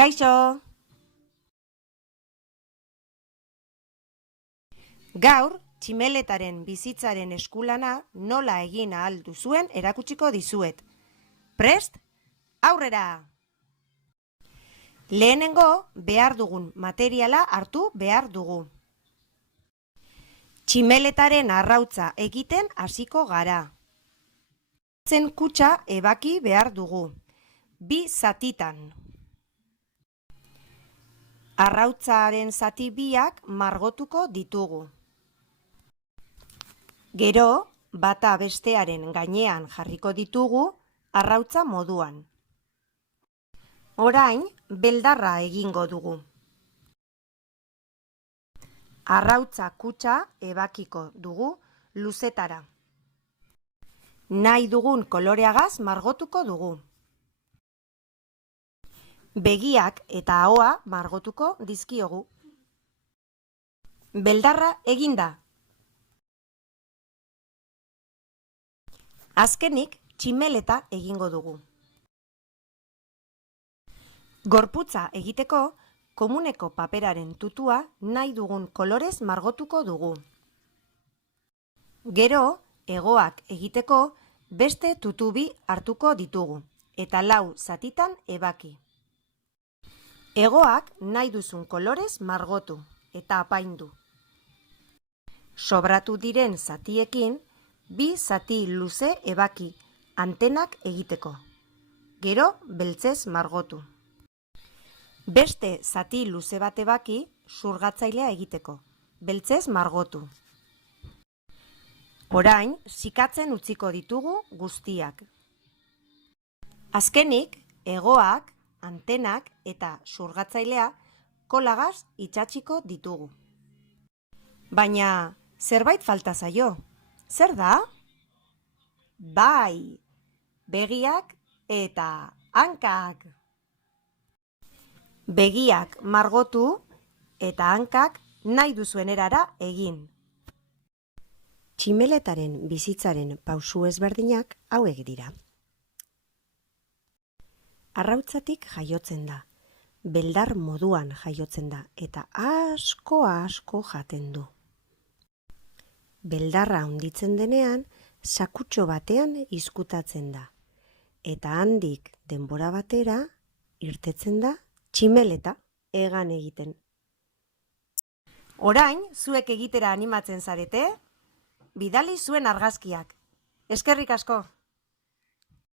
Kaixo! Gaur, tximeletaren bizitzaren eskulana nola egin ahal duzuen erakutsiko dizuet. Prest? Aurrera! Lehenengo, behar dugun materiala hartu behar dugu. Tximeletaren arrautza egiten hasiko gara. Zen kutxa ebaki behar dugu. 2 zatitan. Arrautzaren zati biak margotuko ditugu. Gero, bata bestearen gainean jarriko ditugu arrautza moduan. Orain, beldarra egingo dugu. Arrautza kutxa ebakiko dugu luzetara. Nahi dugun koloreagaz margotuko dugu. Begiak eta ahoa margotuko dizkiogu. Beldarra eginda. Azkenik, tximeleta egingo dugu. Gorputza egiteko, komuneko paperaren tutua nahi dugun kolorez margotuko dugu. Gero, hegoak egiteko beste tutubi hartuko ditugu, eta 4 zatitan ebaki. Hegoak nahi duzun kolorez margotu eta apaindu. Sobratu diren zatiekin, 2 zati luze ebaki, antenak egiteko. Gero, beltzez margotu. Beste zati luze bat ebaki, xurgatzailea egiteko. Beltzez margotu. Orain, sikatzen utziko ditugu guztiak. Azkenik, hegoak, antenak eta xurgatzailea kolagaz itxatxiko ditugu. Baina, zerbait falta zaio. Zer da? Bai, begiak eta hankak. Begiak margotu eta hankak nahi duzuen erara egin. Tximeletaren bizitzaren pausu ezberdinak hauek dira. Arrautzatik jaiotzen da, beldar moduan jaiotzen da eta asko jaten du. Beldarra handitzen denean, sakutxo batean izkutatzen da, eta handik denbora batera irtetzen da tximeleta hegan egiten. Orain, zuek egitera animatzen zarete, bidali zuen argazkiak. Eskerrik asko!